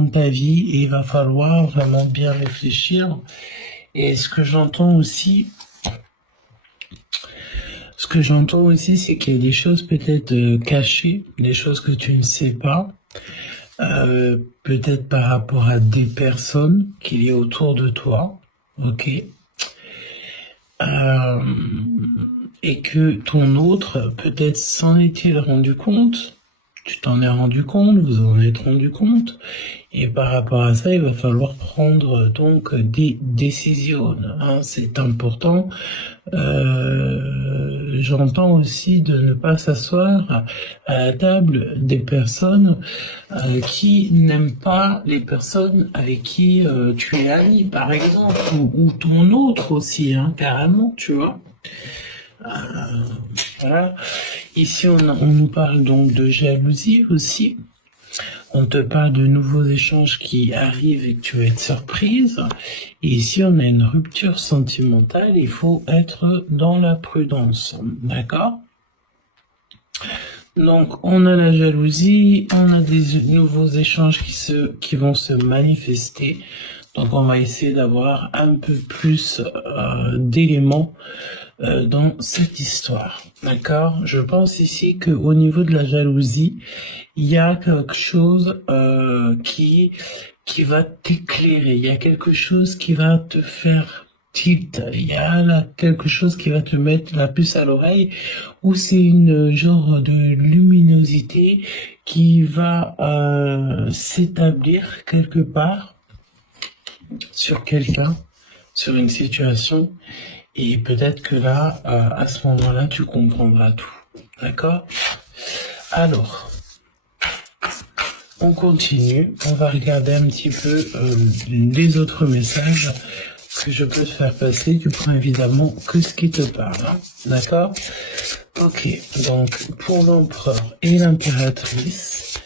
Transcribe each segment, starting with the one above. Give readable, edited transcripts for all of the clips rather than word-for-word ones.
de ta vie et il va falloir vraiment bien réfléchir. Et ce que j'entends aussi, c'est qu'il y a des choses peut-être cachées, des choses que tu ne sais pas, peut-être par rapport à des personnes qu'il y a autour de toi, ok, Euh, et que ton autre peut-être s'en est-il rendu compte, tu t'en es rendu compte, vous en êtes rendu compte, et par rapport à ça, il va falloir prendre donc des décisions, hein, c'est important. J'entends aussi de ne pas s'asseoir à la table des personnes qui n'aiment pas les personnes avec qui tu es ami, par exemple, ou ton autre aussi, hein, carrément, tu vois. Voilà. Ici, on nous parle donc de jalousie aussi. On te parle de nouveaux échanges qui arrivent et que tu vas être surprise. Et ici, on a une rupture sentimentale. Il faut être dans la prudence. D'accord? Donc, on a la jalousie, on a des nouveaux échanges qui vont se manifester. Donc, on va essayer d'avoir un peu plus d'éléments dans cette histoire. D'accord? Je pense ici qu'au niveau de la jalousie, il y a quelque chose qui va t'éclairer. Il y a quelque chose qui va te faire tilt. Il y a là quelque chose qui va te mettre la puce à l'oreille, ou c'est une genre de luminosité qui va s'établir quelque part sur quelqu'un, sur une situation. Et peut-être que là, à ce moment-là, tu comprendras tout. D'accord? Alors, on continue. On va regarder un petit peu les autres messages que je peux te faire passer. Tu prends évidemment que ce qui te parle. Hein? D'accord? Ok. Donc, pour l'empereur et l'impératrice,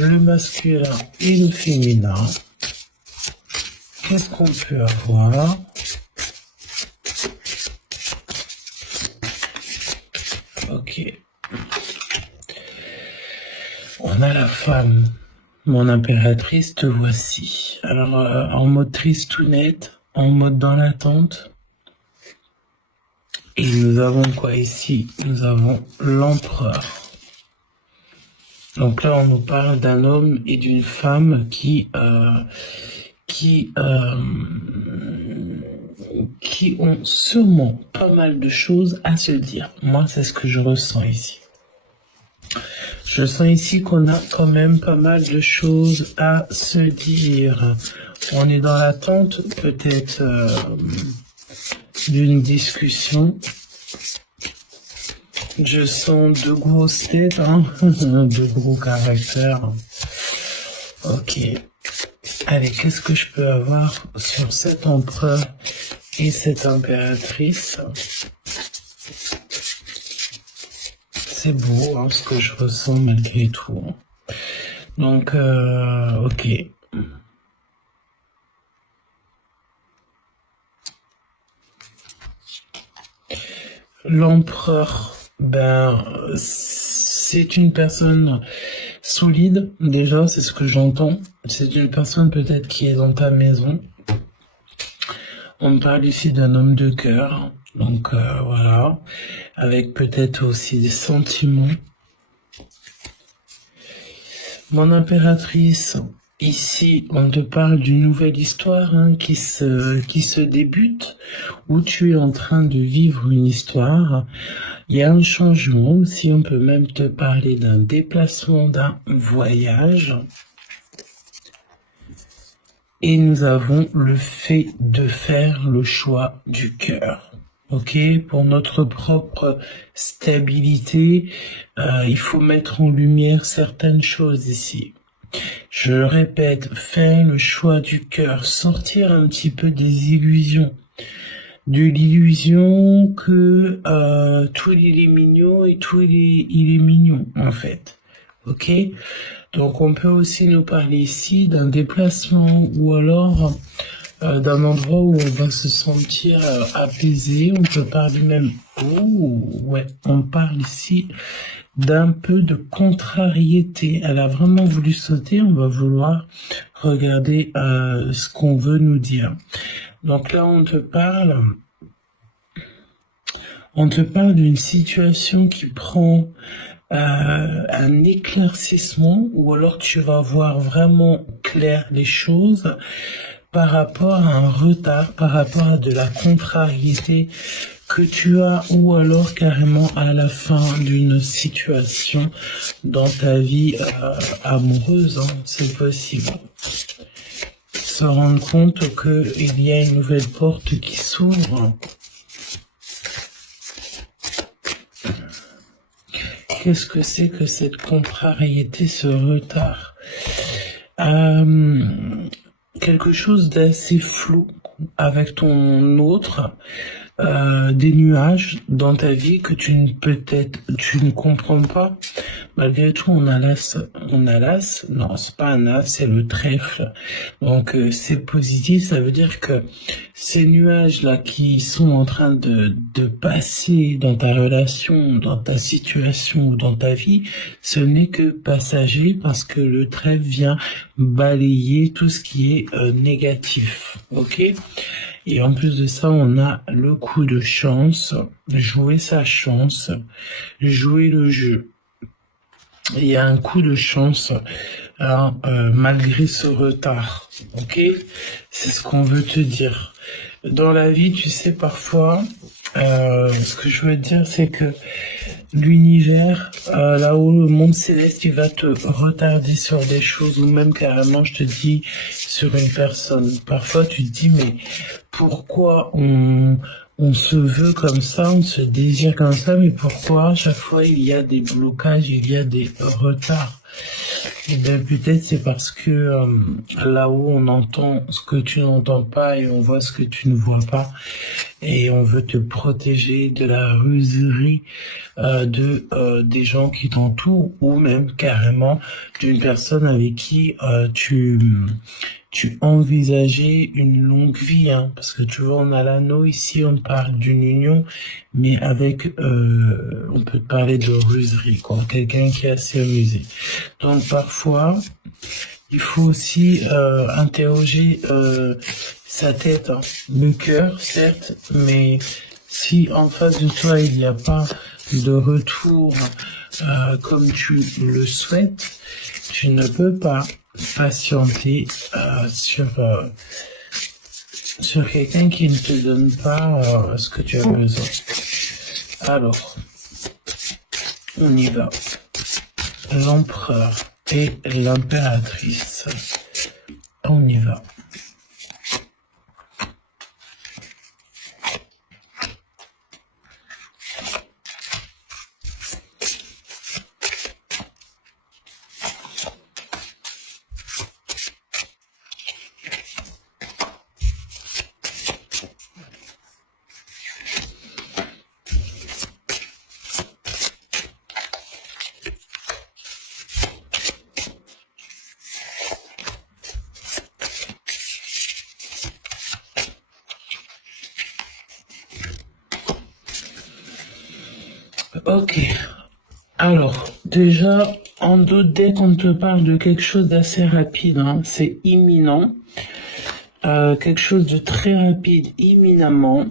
le masculin et le féminin, qu'est-ce qu'on peut avoir? Ok. On a la femme. Mon impératrice, te voici. Alors, en mode tristounette, en mode dans l'attente. Et nous avons quoi ici? Nous avons l'empereur. Donc là, on nous parle d'un homme et d'une femme qui ont sûrement pas mal de choses à se dire. Moi, c'est ce que je ressens ici. Je sens ici qu'on a quand même pas mal de choses à se dire. On est dans l'attente peut-être d'une discussion. Je sens de grosses têtes, hein, de gros caractères. Ok. Allez, qu'est-ce que je peux avoir sur cet empereur et cette impératrice? C'est beau, hein, ce que je ressens malgré tout. Donc, ok. L'empereur, c'est une personne solide, déjà, c'est ce que j'entends. C'est une personne peut-être qui est dans ta maison. On me parle ici d'un homme de cœur, donc voilà, avec peut-être aussi des sentiments. Mon impératrice, ici, on te parle d'une nouvelle histoire qui se débute, où tu es en train de vivre une histoire. Il y a un changement aussi, on peut même te parler d'un déplacement, d'un voyage. Et nous avons le fait de faire le choix du cœur. Ok, pour notre propre stabilité, il faut mettre en lumière certaines choses ici. Je le répète, faire le choix du cœur, sortir un petit peu des illusions. De l'illusion que tout il est mignon et tout il est mignon en fait. Ok, donc on peut aussi nous parler ici d'un déplacement ou alors d'un endroit où on va se sentir apaisé. On peut parler même, ouais, on parle ici d'un peu de contrariété. Elle a vraiment voulu sauter, on va vouloir regarder ce qu'on veut nous dire. Donc là, on te parle d'une situation qui prend un éclaircissement, ou alors tu vas voir vraiment clair les choses par rapport à un retard, par rapport à de la contrariété que tu as, ou alors carrément à la fin d'une situation dans ta vie amoureuse, hein, c'est possible. Se rendre compte qu'il y a une nouvelle porte qui s'ouvre. Qu'est-ce que c'est que cette contrariété, ce retard? Quelque chose d'assez flou avec ton autre, des nuages dans ta vie que tu ne comprends pas. Malgré tout, on a l'as, non, c'est pas un as, c'est le trèfle. Donc, c'est positif, ça veut dire que ces nuages-là qui sont en train de passer dans ta relation, dans ta situation ou dans ta vie, ce n'est que passager parce que le trèfle vient balayer tout ce qui est négatif, ok? Et en plus de ça, on a le coup de chance, jouer sa chance, jouer le jeu. Il y a un coup de chance malgré ce retard, ok? C'est ce qu'on veut te dire. Dans la vie, tu sais, parfois, ce que je veux dire, c'est que l'univers, là-haut, le monde céleste, il va te retarder sur des choses, ou même carrément, je te dis, sur une personne. Parfois, tu te dis, mais pourquoi on se veut comme ça, on se désire comme ça, mais pourquoi à chaque fois il y a des blocages, il y a des retards? Et bien peut-être c'est parce que là-haut on entend ce que tu n'entends pas et on voit ce que tu ne vois pas. Et on veut te protéger de la ruserie des gens qui t'entourent, ou même carrément d'une personne avec qui tu envisageais une longue vie, hein, parce que tu vois, on a l'anneau ici, on parle d'une union, mais avec, on peut parler de ruserie, quoi, quelqu'un qui est assez rusé. Donc parfois, il faut aussi interroger sa tête, hein. Le cœur, certes, mais si en face de toi il n'y a pas de retour comme tu le souhaites, tu ne peux pas patienter sur quelqu'un qui ne te donne pas ce que tu as besoin. Alors, on y va. L'empereur et l'impératrice. On y va. Ok. Alors, déjà, en doute, dès qu'on te parle de quelque chose d'assez rapide, hein, c'est imminent. Quelque chose de très rapide, imminemment,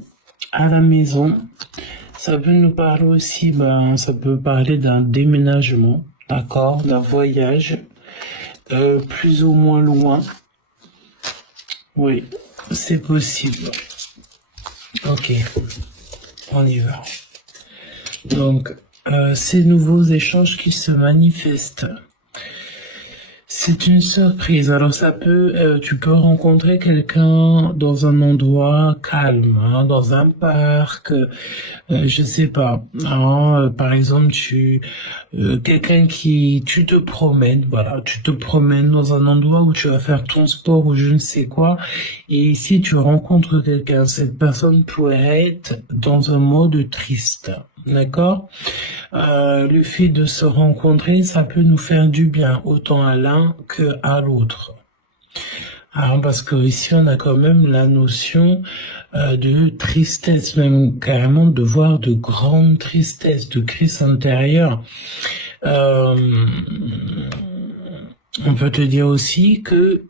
à la maison. Ça peut nous parler aussi, ça peut parler d'un déménagement, d'accord, d'un voyage, plus ou moins loin. Oui, c'est possible. Ok, on y va. Donc, ces nouveaux échanges qui se manifestent. C'est une surprise. Alors ça peut, tu peux rencontrer quelqu'un dans un endroit calme, hein, dans un parc, je sais pas. Hein, par exemple, quelqu'un tu te promènes, voilà, tu te promènes dans un endroit où tu vas faire ton sport ou je ne sais quoi, et ici tu rencontres quelqu'un. Cette personne pourrait être dans un mode triste. D'accord? Le fait de se rencontrer, ça peut nous faire du bien, autant à l'un que à l'autre. hein, parce que ici on a quand même la notion de tristesse, même carrément de voir de grandes tristesses, de crise intérieure. On peut te dire aussi que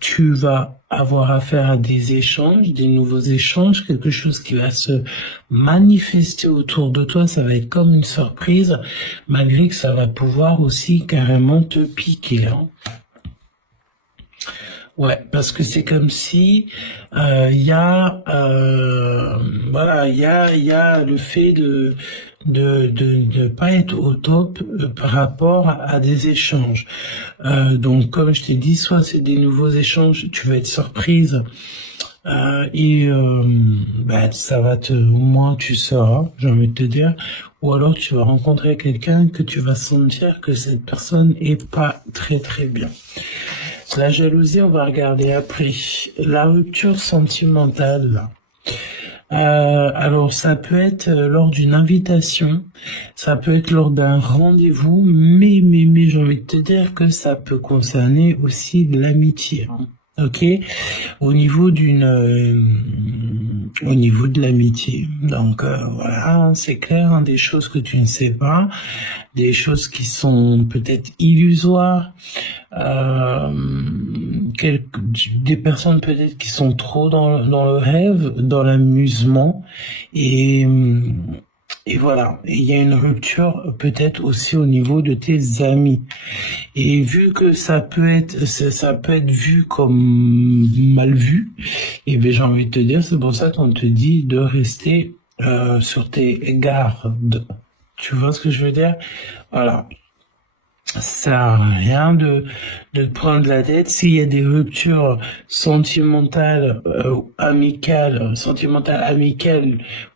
tu vas avoir affaire à des échanges, des nouveaux échanges, quelque chose qui va se manifester autour de toi. Ça va être comme une surprise, malgré que ça va pouvoir aussi carrément te piquer, hein. Ouais, parce que c'est comme si voilà, il y a le fait de pas être au top par rapport à des échanges. Donc, comme je t'ai dit, soit c'est des nouveaux échanges, tu vas être surprise ça va au moins tu sauras, j'ai envie de te dire, ou alors tu vas rencontrer quelqu'un que tu vas sentir que cette personne est pas très très bien. La jalousie, on va regarder après. La rupture sentimentale. Alors, ça peut être lors d'une invitation, ça peut être lors d'un rendez-vous, mais, j'ai envie de te dire que ça peut concerner aussi l'amitié, hein. Ok, au niveau au niveau de l'amitié. Donc voilà, c'est clair, hein, des choses que tu ne sais pas, des choses qui sont peut-être illusoires, des personnes peut-être qui sont trop dans le rêve, dans l'amusement, et voilà, il y a une rupture peut-être aussi au niveau de tes amis. Et vu que ça peut être vu comme mal vu, et bien j'ai envie de te dire, c'est pour ça qu'on te dit de rester sur tes gardes. Tu vois ce que je veux dire? Voilà. Ça sert à rien de te prendre la tête. S'il y a des ruptures sentimentales, amicales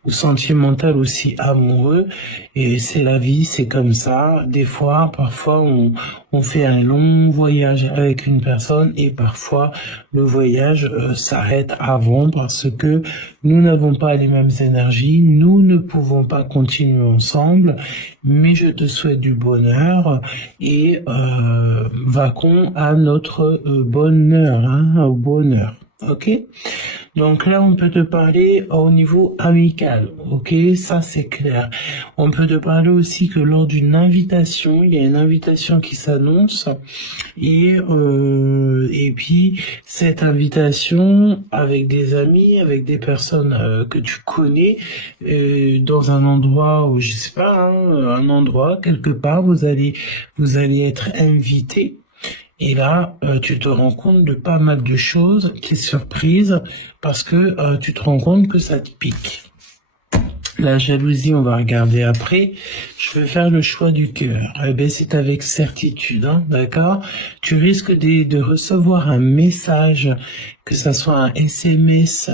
ou sentimentales aussi amoureux, et c'est la vie, c'est comme ça. Des fois, parfois, on fait un long voyage avec une personne et parfois le voyage s'arrête avant parce que nous n'avons pas les mêmes énergies, nous ne pouvons pas continuer ensemble, mais je te souhaite du bonheur et vaquons à notre bonheur, hein, au bonheur. Ok? Donc là, on peut te parler au niveau amical, ok? Ça, c'est clair. On peut te parler aussi que lors d'une invitation, il y a une invitation qui s'annonce et puis cette invitation avec des amis, avec des personnes que tu connais, dans un endroit où, je sais pas, hein, un endroit, quelque part, vous allez être invité. Et là, tu te rends compte de pas mal de choses, qui est surprise, parce que tu te rends compte que ça te pique. La jalousie, on va regarder après. Je vais faire le choix du cœur. Eh bien, c'est avec certitude, hein, d'accord? Tu risques de recevoir un message, que ça soit un SMS,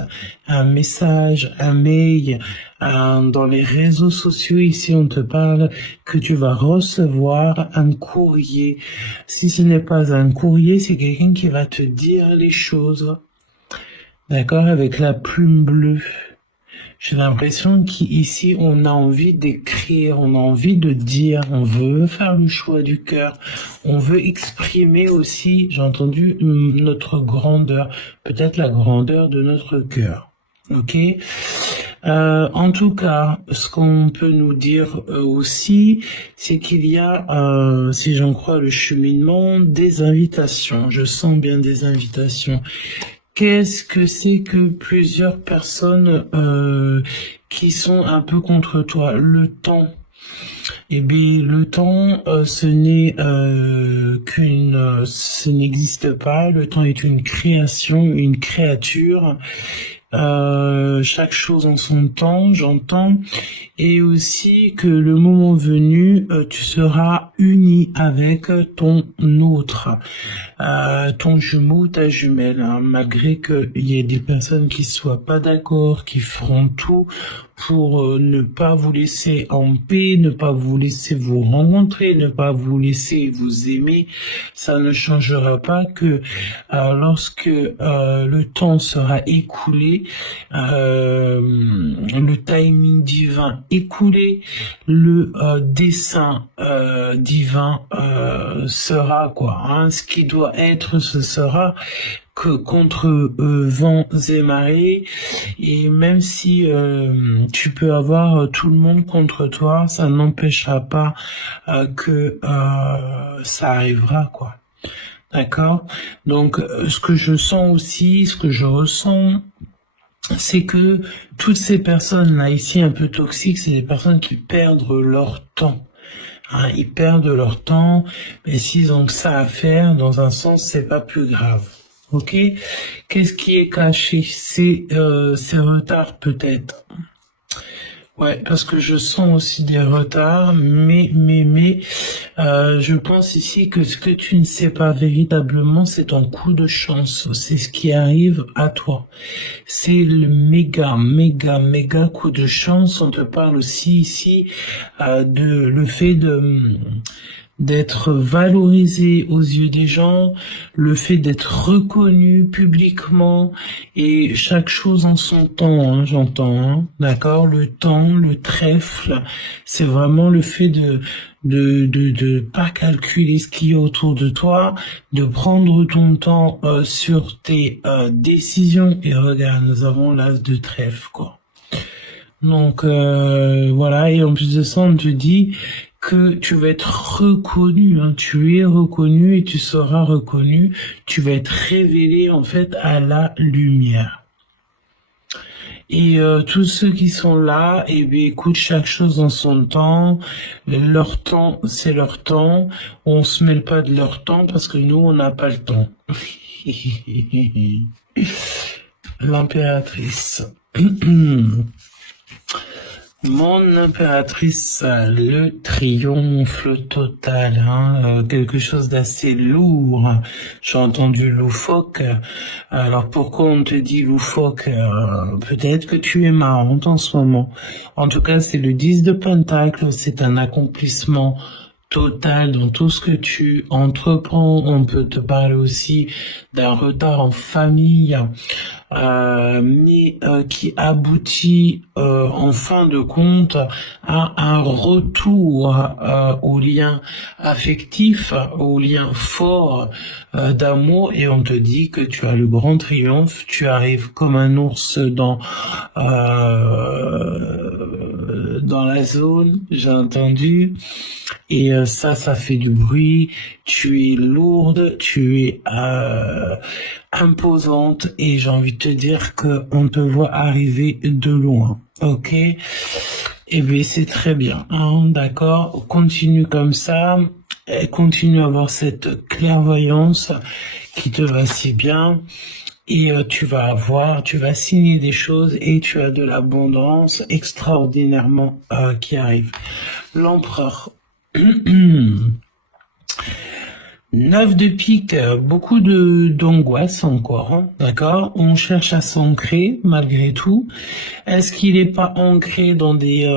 un message, un mail, dans les réseaux sociaux. Ici, on te parle que tu vas recevoir un courrier. Si ce n'est pas un courrier, c'est quelqu'un qui va te dire les choses. D'accord? Avec la plume bleue. J'ai l'impression qu'ici, on a envie d'écrire, on a envie de dire, on veut faire le choix du cœur, on veut exprimer aussi, j'ai entendu, notre grandeur, peut-être la grandeur de notre cœur. Ok? En tout cas, ce qu'on peut nous dire aussi, c'est qu'il y a, si j'en crois le cheminement, des invitations. Je sens bien des invitations. Qu'est-ce que c'est que plusieurs personnes qui sont un peu contre toi? Le temps. Eh bien, le temps, ce n'existe pas. Le temps est une création, une créature. Chaque chose en son temps, j'entends, et aussi que le moment venu, tu seras uni avec ton autre, ton jumeau, ta jumelle, hein, malgré qu'il y ait des personnes qui soient pas d'accord, qui feront tout pour ne pas vous laisser en paix, ne pas vous laisser vous rencontrer, ne pas vous laisser vous aimer. Ça ne changera pas que lorsque le temps sera écoulé, le timing divin écoulé, le dessein divin sera quoi, hein, ce qui doit être, ce sera. que contre vents et marées, et même si tu peux avoir tout le monde contre toi, ça n'empêchera pas que ça arrivera, quoi. D'accord? Donc, ce que je sens aussi, ce que je ressens, c'est que toutes ces personnes-là ici un peu toxiques, c'est des personnes qui perdent leur temps. Hein, ils perdent leur temps, mais s'ils ont que ça à faire, dans un sens, c'est pas plus grave. Ok? Qu'est-ce qui est caché? C'est ces retards peut-être. Ouais, parce que je sens aussi des retards, mais, je pense ici que ce que tu ne sais pas véritablement, c'est ton coup de chance. C'est ce qui arrive à toi. C'est le méga coup de chance. On te parle aussi ici de le fait d'être valorisé aux yeux des gens, le fait d'être reconnu publiquement, et chaque chose en son temps, hein, j'entends, hein, d'accord, le temps, le trèfle, c'est vraiment le fait de pas calculer ce qu'il y a autour de toi, de prendre ton temps sur tes décisions, et regarde, nous avons l'as de trèfle, quoi. Donc voilà, et en plus de ça, on te dit que tu vas être reconnu, hein, tu es reconnu et tu seras reconnu, tu vas être révélé en fait à la lumière. Et tous ceux qui sont là, eh bien, écoute, chaque chose en son temps. Leur temps, c'est leur temps. On se mêle pas de leur temps parce que nous, on n'a pas le temps. L'impératrice. Mon impératrice, le triomphe total, hein, quelque chose d'assez lourd. J'ai entendu loufoque. Alors pourquoi on te dit loufoque? Peut-être que tu es marrante en ce moment. En tout cas, c'est le 10 de Pentacle, c'est un accomplissement total dans tout ce que tu entreprends. On peut te parler aussi d'un retard en famille, mais qui aboutit en fin de compte à un retour au lien affectif, au lien fort d'amour, et on te dit que tu as le grand triomphe, tu arrives comme un ours dans la zone, j'ai entendu. Et ça fait du bruit, tu es lourde, tu es imposante, et j'ai envie de te dire que on te voit arriver de loin, ok? Eh bien, c'est très bien, hein, d'accord? Continue comme ça, et continue à avoir cette clairvoyance qui te va si bien. Et tu vas signer des choses, et tu as de l'abondance extraordinairement qui arrive. L'empereur. 9 de pique, beaucoup d'angoisse encore, hein, d'accord? On cherche à s'ancrer malgré tout. Est-ce qu'il n'est pas ancré dans des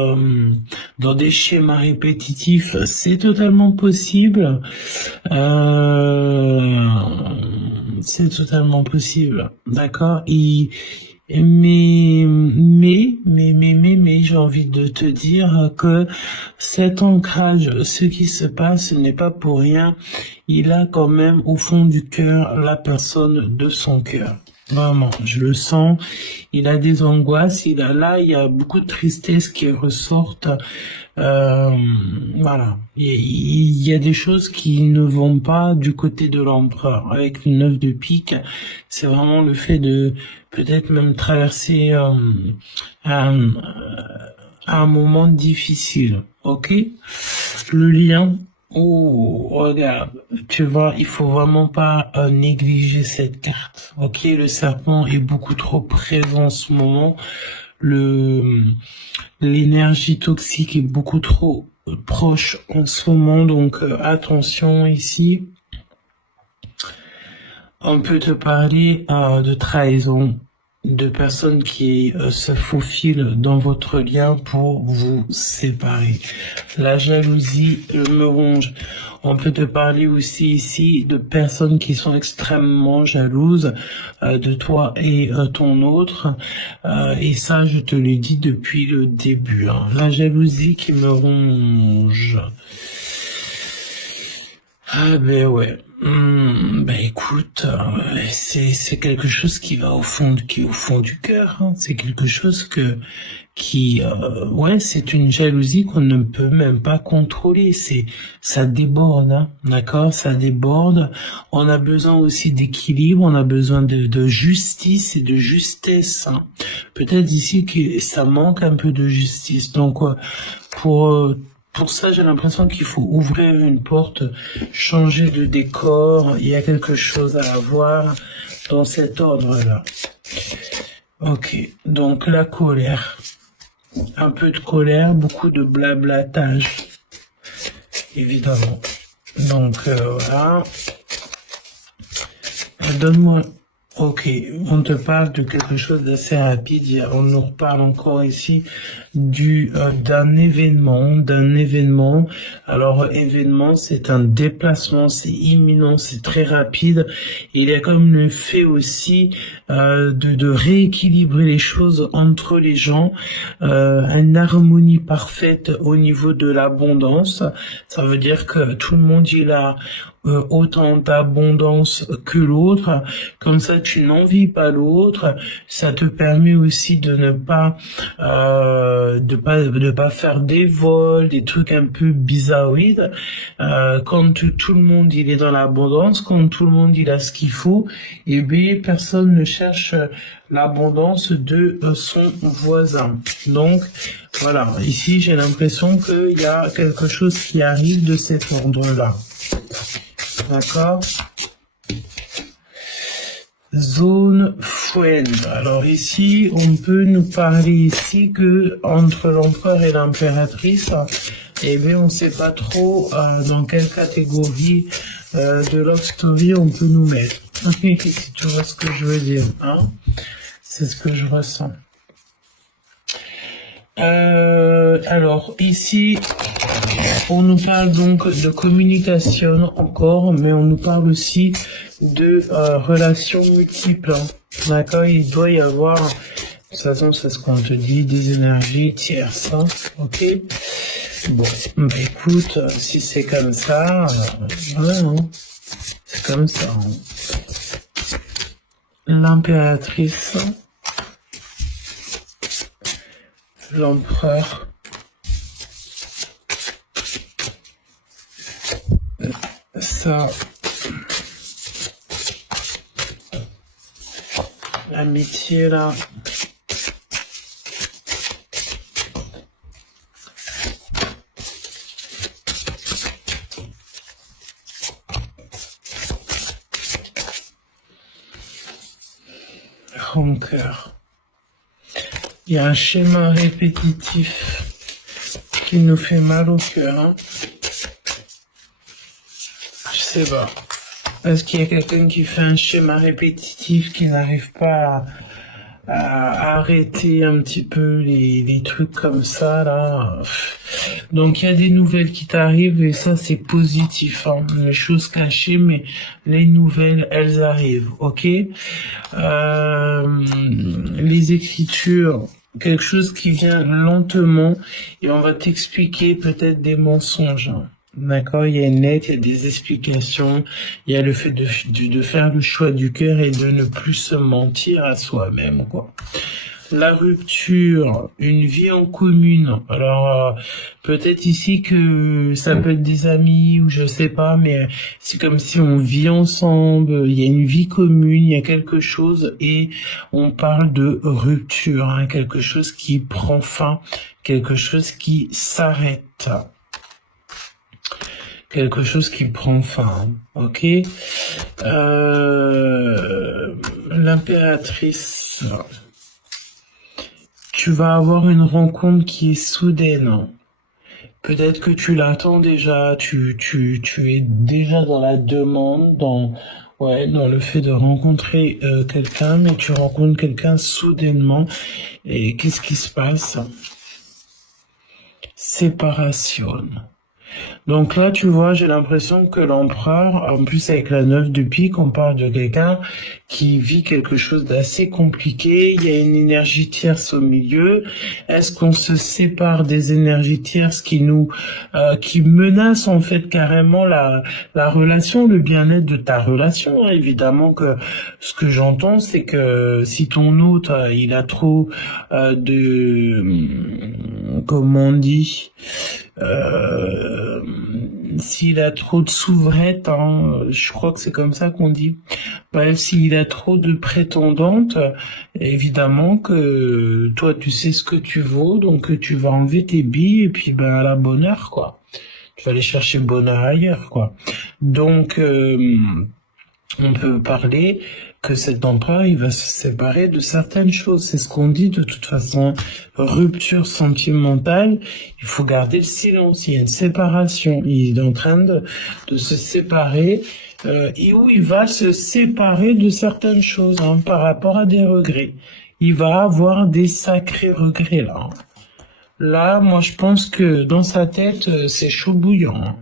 schémas répétitifs? C'est totalement possible. C'est totalement possible, d'accord? Mais, j'ai envie de te dire que cet ancrage, ce qui se passe, ce n'est pas pour rien. Il a quand même au fond du cœur la personne de son cœur. Vraiment, je le sens. Il a des angoisses. Il y a beaucoup de tristesse qui ressortent. Voilà. Il y a des choses qui ne vont pas du côté de l'empereur. Avec une 9 de pique, c'est vraiment le fait de peut-être même traverser un moment difficile. Ok? Le lien. Oh, regarde, tu vois, il faut vraiment pas négliger cette carte. Ok, le serpent est beaucoup trop présent en ce moment. L'énergie toxique est beaucoup trop proche en ce moment, donc attention ici. On peut te parler de trahison, de personnes qui se faufilent dans votre lien pour vous séparer. La jalousie me ronge. On peut te parler aussi ici de personnes qui sont extrêmement jalouses de toi et ton autre. Et ça, je te le dis depuis le début, hein. La jalousie qui me ronge. Ah ben ouais. Ben écoute, c'est quelque chose qui va qui est au fond du cœur. Hein. C'est quelque chose ouais, c'est une jalousie qu'on ne peut même pas contrôler. Ça déborde, hein, d'accord? Ça déborde. On a besoin aussi d'équilibre. On a besoin de justice et de justesse. Hein. Peut-être ici que ça manque un peu de justice. Donc pour pour ça, j'ai l'impression qu'il faut ouvrir une porte, changer de décor. Il y a quelque chose à avoir dans cet ordre-là. Ok, donc la colère. Un peu de colère, beaucoup de blablatage, évidemment. Donc voilà. Donne-moi. Ok, on te parle de quelque chose d'assez rapide. On nous reparle encore ici d'un événement. Alors événement, c'est un déplacement, c'est imminent, c'est très rapide. Il y a comme le fait aussi de rééquilibrer les choses entre les gens, une harmonie parfaite au niveau de l'abondance. Ça veut dire que tout le monde il a autant d'abondance que l'autre, comme ça tu n'envies pas l'autre, ça te permet aussi de ne pas de pas faire des vols, des trucs un peu bizarroïdes. Quand tout le monde il est dans l'abondance, quand tout le monde il a ce qu'il faut, et bien personne ne cherche l'abondance de son voisin. Donc voilà, ici j'ai l'impression qu'il y a quelque chose qui arrive de cet ordre-là. D'accord. Zone Fuen. Alors ici, on peut nous parler ici que entre l'empereur et l'impératrice, eh bien, on sait pas trop dans quelle catégorie de love story on peut nous mettre. Si tu vois ce que je veux dire, hein. C'est ce que je ressens. Alors ici, on nous parle donc de communication encore, mais on nous parle aussi de relations multiples. D'accord, il doit y avoir, de toute façon c'est ce qu'on te dit, des énergies tierces. Hein, ok. Bon, bah écoute, si c'est comme ça, ouais, hein, c'est comme ça. Hein. L'impératrice, l'empereur. Ça, l'amitié là. Rancœur. Il y a un schéma répétitif qui nous fait mal au cœur. Hein. Je sais pas. Est-ce qu'il y a quelqu'un qui fait un schéma répétitif qui n'arrive pas à arrêter un petit peu les trucs comme ça là? Donc il y a des nouvelles qui t'arrivent et ça c'est positif. Hein. Les choses cachées, mais les nouvelles elles arrivent, ok. Les écritures. Quelque chose qui vient lentement et on va t'expliquer peut-être des mensonges. D'accord, il y a une lettre, il y a des explications, il y a le fait de faire le choix du cœur et de ne plus se mentir à soi-même, quoi. La rupture, une vie en commune. Alors, peut-être ici que ça peut être des amis ou je sais pas, mais c'est comme si on vit ensemble, il y a une vie commune, il y a quelque chose et on parle de rupture, hein, quelque chose qui prend fin, quelque chose qui s'arrête. Quelque chose qui prend fin, ok. L'impératrice, tu vas avoir une rencontre qui est soudaine. Peut-être que tu l'attends déjà, tu es déjà dans la demande, dans le fait de rencontrer quelqu'un, mais tu rencontres quelqu'un soudainement. Et qu'est-ce qui se passe? Séparation. Donc là, tu vois, j'ai l'impression que l'empereur, en plus avec la 9 de pique, on parle de quelqu'un qui vit quelque chose d'assez compliqué. Il y a une énergie tierce au milieu. Est-ce qu'on se sépare des énergies tierces qui menacent en fait carrément la relation, le bien-être de ta relation? Évidemment que ce que j'entends, c'est que si ton hôte, il a trop comment on dit, euh, s'il a trop de souvrettes, hein, je crois que c'est comme ça qu'on dit. Bref, s'il a trop de prétendantes, évidemment que toi tu sais ce que tu vaux, donc tu vas enlever tes billes et puis ben à la bonne heure quoi. Tu vas aller chercher le bonheur ailleurs quoi. Donc on peut parler que cet empereur, il va se séparer de certaines choses. C'est ce qu'on dit de toute façon. Rupture sentimentale, il faut garder le silence. Il y a une séparation. Il est en train de se séparer et où il va se séparer de certaines choses hein, par rapport à des regrets. Il va avoir des sacrés regrets là. Là, moi je pense que dans sa tête, c'est chaud bouillant.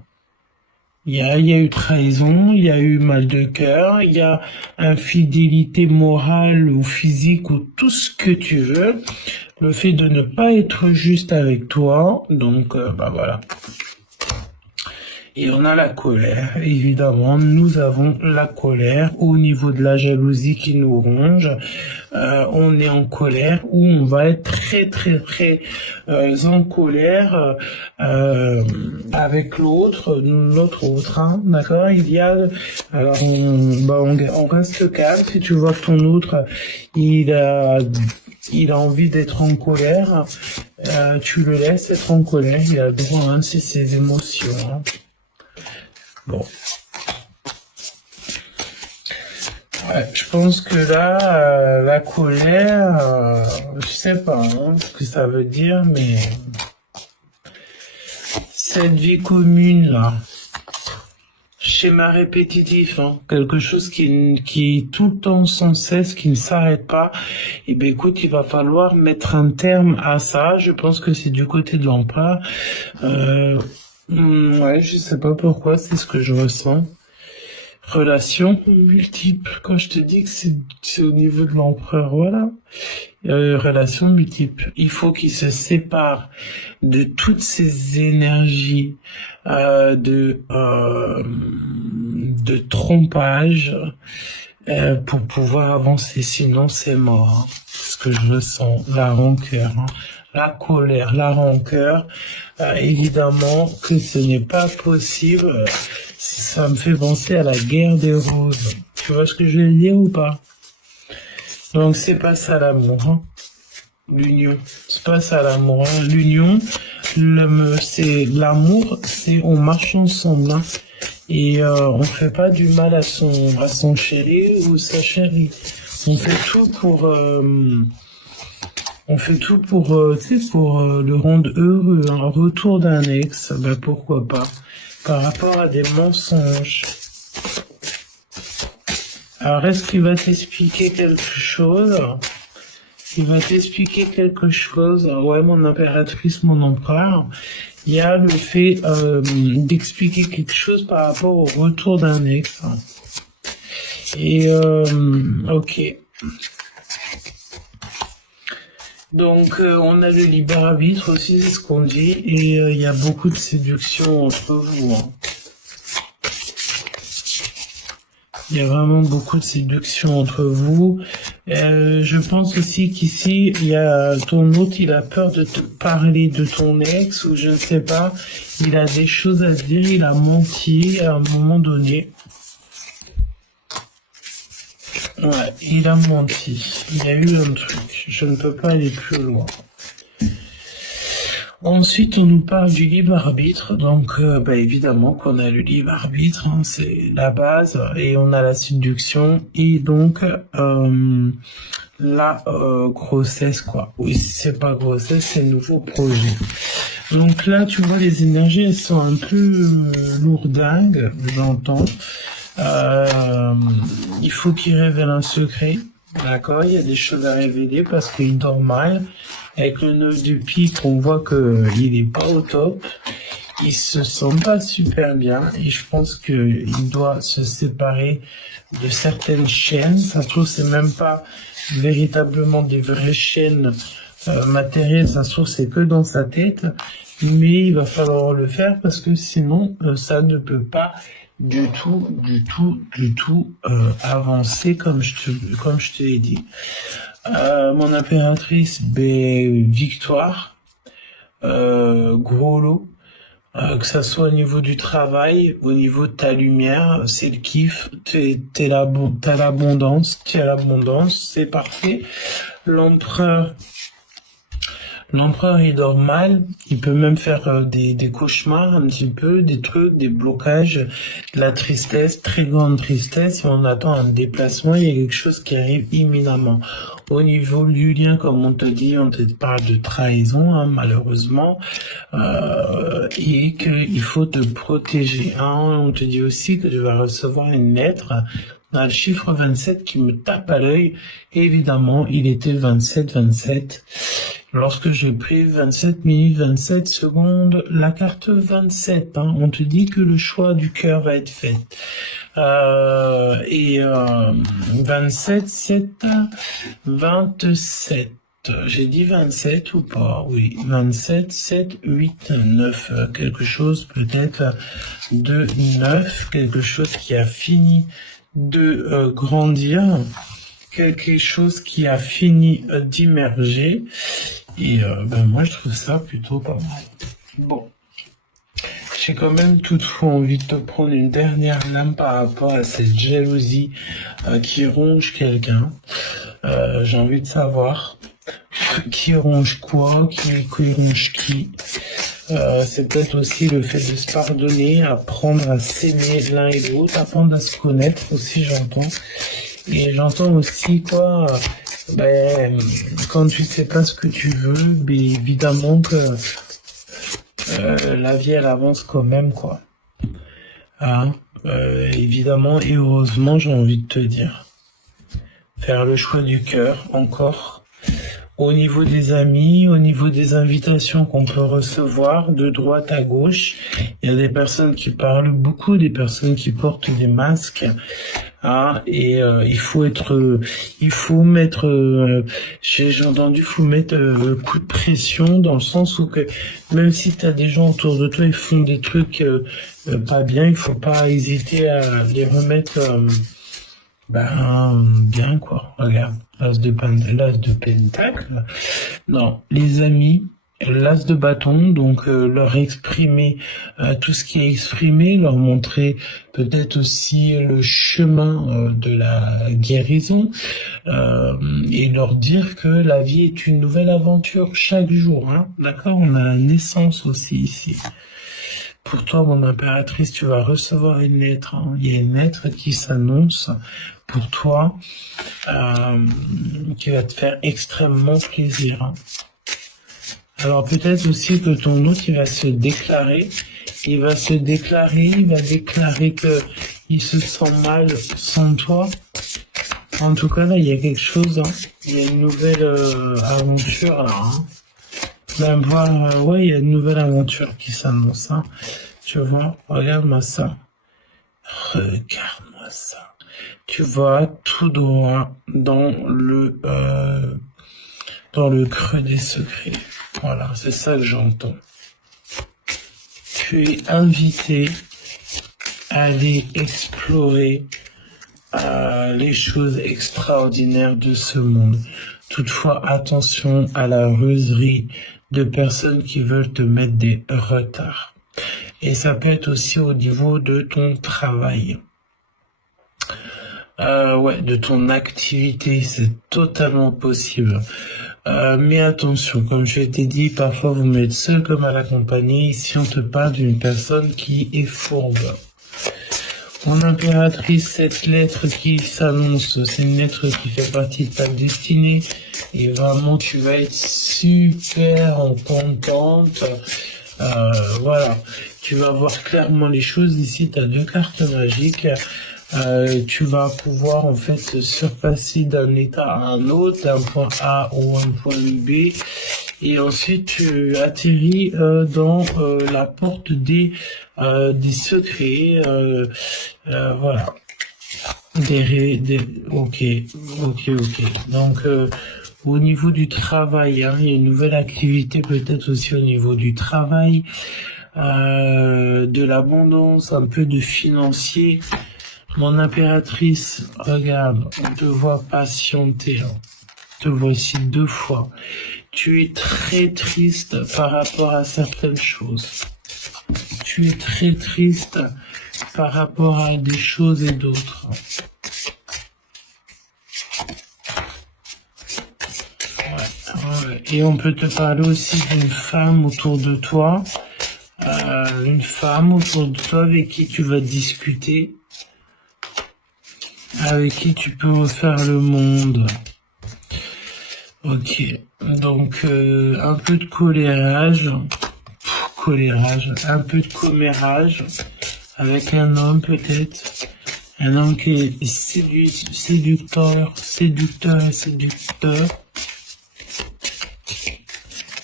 Il y a eu trahison, il y a eu mal de cœur, il y a infidélité morale ou physique ou tout ce que tu veux. Le fait de ne pas être juste avec toi, donc bah voilà. Et on a la colère, évidemment, nous avons la colère au niveau de la jalousie qui nous ronge. On est en colère ou on va être très en colère avec notre autre, hein, d'accord. Il y a, alors on reste calme. Si tu vois que ton autre, il a envie d'être en colère, tu le laisses être en colère. Il a le droit, hein, c'est ses émotions. Hein. Bon. Ouais, je pense que là, la colère, je sais pas hein, ce que ça veut dire, mais cette vie commune là, schéma répétitif, hein, quelque chose qui est tout le temps sans cesse, qui ne s'arrête pas. Et ben écoute, il va falloir mettre un terme à ça. Je pense que c'est du côté de l'empereur. Ouais, je sais pas pourquoi, c'est ce que je ressens. Relation multiple. Quand je te dis que c'est au niveau de l'empereur, voilà. Relation multiple. Il faut qu'il se sépare de toutes ces énergies de trompage pour pouvoir avancer. Sinon, c'est mort. Hein. Ce que je sens, la rancœur, hein. La colère, la rancœur. Évidemment que ce n'est pas possible. Ça me fait penser à la guerre des roses. Tu vois ce que je veux dire ou pas? Donc c'est pas ça l'amour, hein. L'union. C'est pas ça l'amour, hein. L'union, c'est l'amour, c'est on marche ensemble, hein. Et on fait pas du mal à son chéri ou sa chérie. On fait tout pour tu sais, pour le rendre heureux. Un retour d'un ex, ben pourquoi pas. Par rapport à des mensonges. Alors, est-ce qu'il va t'expliquer quelque chose? Il va t'expliquer quelque chose. Ouais, mon impératrice, mon empereur. Il y a le fait d'expliquer quelque chose par rapport au retour d'un ex. Et, ok. Donc, on a le libre arbitre aussi, c'est ce qu'on dit. Et il y a beaucoup de séduction entre vous. Hein. Il y a vraiment beaucoup de séduction entre vous. Je pense aussi qu'ici, il y a ton hôte, il a peur de te parler de ton ex, ou je ne sais pas. Il a des choses à se dire, il a menti à un moment donné. Ouais, il a menti. Il y a eu un truc. Je ne peux pas aller plus loin. Ensuite, on nous parle du libre arbitre. Donc, bah, évidemment qu'on a le libre arbitre, hein, c'est la base. Et on a la séduction et donc la grossesse, quoi. Oui, c'est pas grossesse, c'est nouveau projet. Donc là, tu vois, les énergies, elles sont un peu lourdingues, j'entends. Il faut qu'il révèle un secret. D'accord, il y a des choses à révéler parce qu'il dort mal. Avec le 9 de pique, on voit que il est pas au top. il se sent pas super bien et je pense qu'il doit se séparer de certaines chaînes. Ça se trouve, c'est même pas véritablement des vraies chaînes matérielles, ça se trouve, c'est que dans sa tête, mais il va falloir le faire parce que sinon, ça ne peut pas du tout avancer comme je te l'ai dit. Mon impératrice, victoire, gros lot. Que ça soit au niveau du travail, au niveau de ta lumière, c'est le kiff, t'as l'abondance, c'est parfait. L'empereur, il dort mal, il peut même faire des cauchemars un petit peu, des trucs, des blocages, de la tristesse, très grande tristesse. Si on attend un déplacement, il y a quelque chose qui arrive imminemment. Au niveau du lien, comme on te parle de trahison, hein, malheureusement, et qu'il faut te protéger. Hein. On te dit aussi que tu vas recevoir une lettre dans le chiffre 27 qui me tape à l'œil. Évidemment, il était 27. Lorsque j'ai pris 27 minutes 27 secondes, la carte 27, hein, on te dit que le choix du cœur va être fait. 27. J'ai dit 27 ou pas? Oui, 27, 7, 8, 9. Quelque chose peut-être de 9, quelque chose qui a fini de grandir, quelque chose qui a fini d'immerger. Et moi, je trouve ça plutôt pas mal. Bon. J'ai quand même toutefois envie de te prendre une dernière lame par rapport à cette jalousie qui ronge quelqu'un. J'ai envie de savoir qui ronge quoi, qui ronge qui. C'est peut-être aussi le fait de se pardonner, apprendre à s'aimer l'un et l'autre, apprendre à se connaître aussi, j'entends. Et j'entends aussi quand tu sais pas ce que tu veux, évidemment que la vie elle avance quand même quoi. Hein, évidemment et heureusement j'ai envie de te dire. Faire le choix du cœur encore. Au niveau des amis, au niveau des invitations qu'on peut recevoir de droite à gauche, il y a des personnes qui parlent beaucoup, des personnes qui portent des masques. Ah, et il faut mettre, j'ai entendu, faut mettre coup de pression dans le sens où que même si t'as des gens autour de toi, ils font des trucs pas bien, il faut pas hésiter à les remettre bien quoi. Regarde, l'as de pentacle. Non, les amis. L'as de bâton, donc leur exprimer tout ce qui est exprimé, leur montrer peut-être aussi le chemin de la guérison et leur dire que la vie est une nouvelle aventure chaque jour. Hein. D'accord, on a la naissance aussi ici. Pour toi, mon impératrice, tu vas recevoir une lettre. Hein. Il y a une lettre qui s'annonce pour toi, qui va te faire extrêmement plaisir. Hein. Alors peut-être aussi que ton autre, il va déclarer que il se sent mal sans toi. En tout cas, là, il y a quelque chose, hein. Il y a une nouvelle aventure, là. Hein. Même voir, ouais, il y a une nouvelle aventure qui s'annonce, hein. Tu vois, regarde-moi ça. Regarde-moi ça. Tu vas tout droit dans le creux des secrets. Voilà, c'est ça que j'entends. Tu es invité à aller explorer les choses extraordinaires de ce monde. Toutefois, attention à la ruserie de personnes qui veulent te mettre des retards. Et ça peut être aussi au niveau de ton travail. De ton activité, c'est totalement possible. Mais attention, comme je t'ai dit, parfois vous m'êtes seul comme à la compagnie. Ici, on te parle d'une personne qui est fourbe. Mon impératrice, cette lettre qui s'annonce, c'est une lettre qui fait partie de ta destinée. Et vraiment, tu vas être super contente. Voilà, tu vas voir clairement les choses. Ici, tu as 2 cartes magiques. Tu vas pouvoir en fait surpasser d'un état à un autre, d'un point A ou un point B, et ensuite tu atterris dans la porte des secrets, voilà. Ok. Donc, au niveau du travail, hein, il y a une nouvelle activité peut-être aussi au niveau du travail, de l'abondance, un peu de financier. Mon impératrice, regarde, on te voit patienter, hein. Te voici 2 fois. Tu es très triste par rapport à certaines choses. Tu es très triste par rapport à des choses et d'autres. Ouais. Et on peut te parler aussi d'une femme autour de toi. Une femme autour de toi avec qui tu vas discuter. Avec qui tu peux refaire le monde. Ok, donc un peu de colérage, un peu de commérage, avec un homme peut-être, un homme qui est séducteur.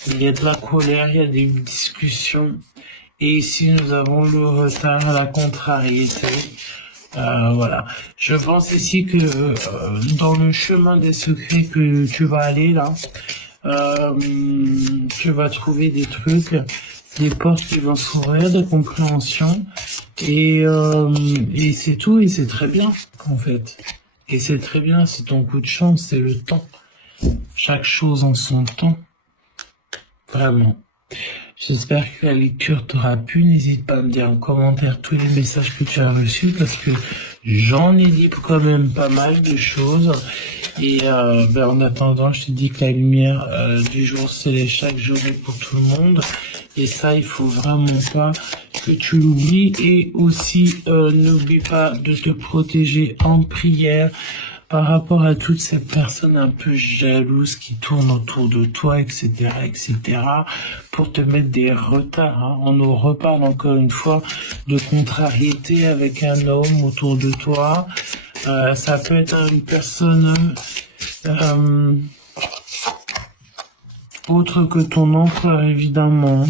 Il y a de la colère, il y a des discussions, et ici nous avons le retard, la contrariété. Voilà. Je pense ici que dans le chemin des secrets que tu vas aller là, tu vas trouver des trucs, des portes qui vont s'ouvrir, de compréhension, et c'est tout, et c'est très bien en fait. Et c'est très bien, c'est ton coup de chance, c'est le temps. Chaque chose en son temps. Vraiment. J'espère que la lecture t'aura plu. N'hésite pas à me dire en commentaire tous les messages que tu as reçus parce que j'en ai dit quand même pas mal de choses. Et en attendant, je te dis que la lumière du jour se lève chaque journée pour tout le monde. Et ça, il faut vraiment pas que tu l'oublies. Et aussi, n'oublie pas de te protéger en prière par rapport à toutes ces personnes un peu jalouses qui tournent autour de toi, etc., pour te mettre des retards. Hein. On nous reparle encore une fois de contrariété avec un homme autour de toi. Ça peut être une personne autre que ton emploi, évidemment.